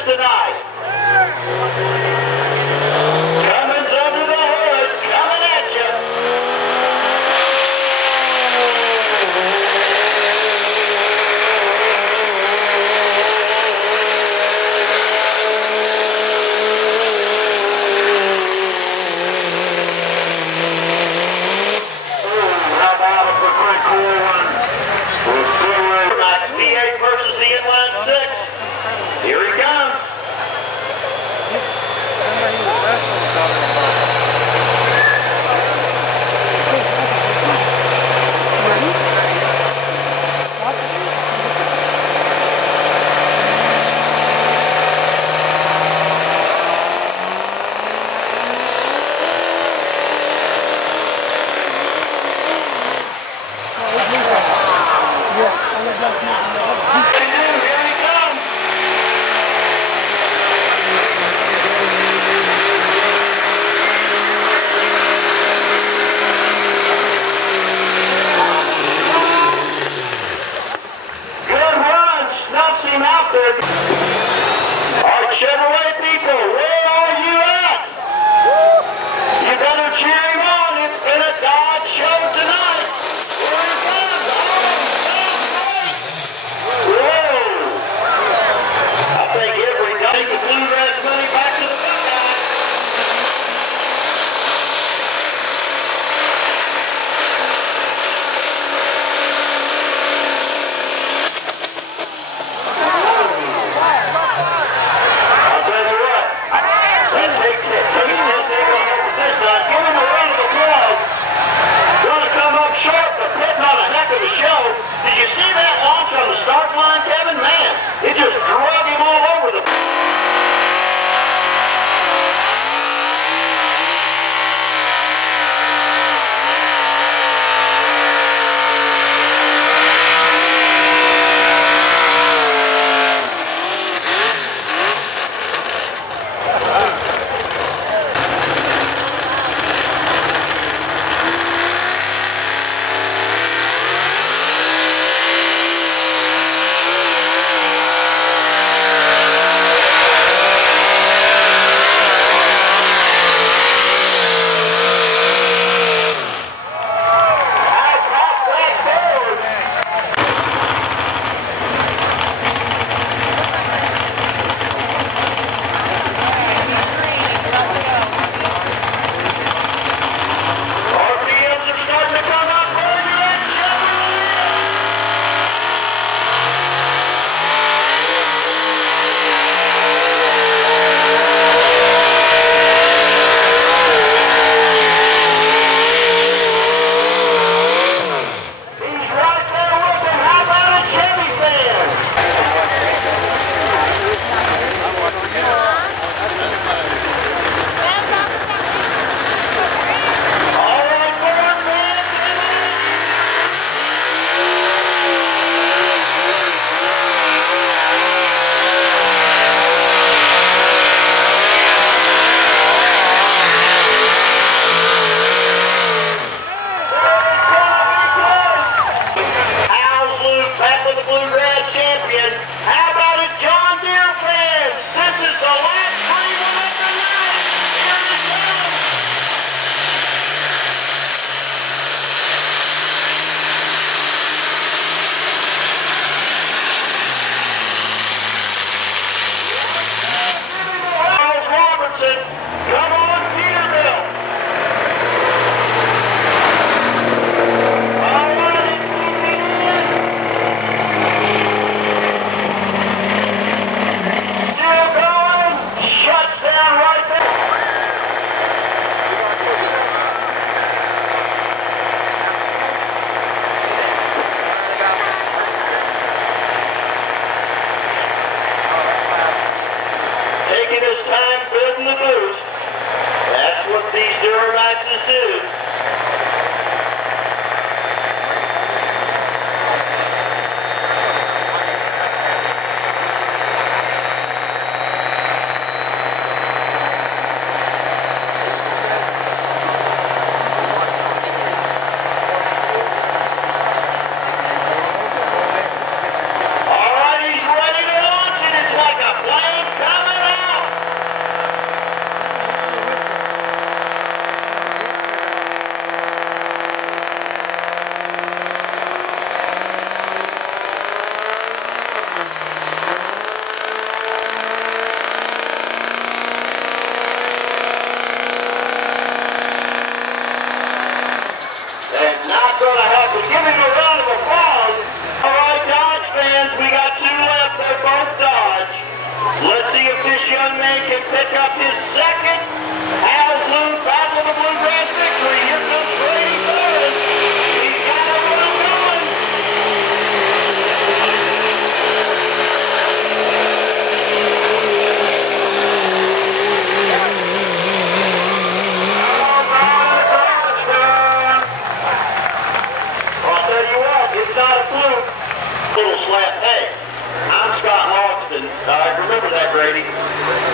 cars tonight. Cummins under the hood, coming at you. How about it for a pretty cool one? We'll see where Max P8 versus the inline 6. Here he comes. Out there. All right, Chevrolet people, where are you at? You better cheer him on. It's been a Dodge show tonight. Here he comes. Oh, Now it's going to help us. Give him a round of applause. All right, Dodge fans, we got two left. They're both Dodge. Let's see if this young man can pick up his second Haslam Battle of the Bluegrass victory. Here comes Brady third. He's got a run going. I'll tell you what, it's not a fluke. Little slap. Hey, I'm Scott Hoxton. Remember that, Grady.